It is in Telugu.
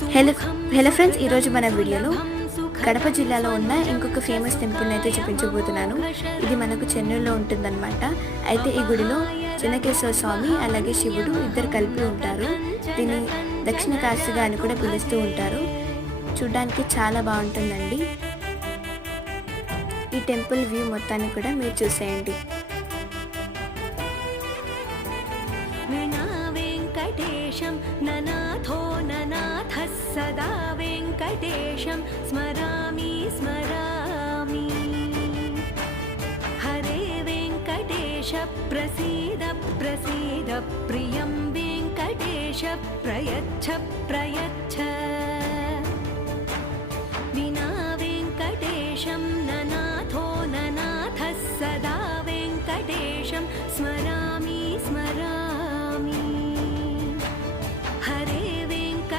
హలో హలో ఫ్రెండ్స్, ఈరోజు మన వీడియోలో కడప జిల్లాలో ఉన్న ఇంకొక ఫేమస్ టెంపుల్ని అయితే చూపించబోతున్నాను. ఇది మనకు చెన్నైలో ఉంటుందన్నమాట. అయితే ఈ గుడిలో చెన్నకేశ్వర స్వామి అలాగే శివుడు ఇద్దరు కలిపి ఉంటారు. దీన్ని దక్షిణ కాశీగా అని కూడా పిలుస్తూ ఉంటారు. చూడ్డానికి చాలా బాగుంటుందండి. ఈ టెంపుల్ వ్యూ మొత్తాన్ని కూడా మీరు చూసేయండి. वेङ्कटेशं ननाथो ननाथः सदा वेङ्कटेशं स्मरामि स्मरामि। हरे वेङ्कटेश प्रसीद प्रसीद प्रियं वेङ्कटेश प्रयच्छ प्रयच्छ।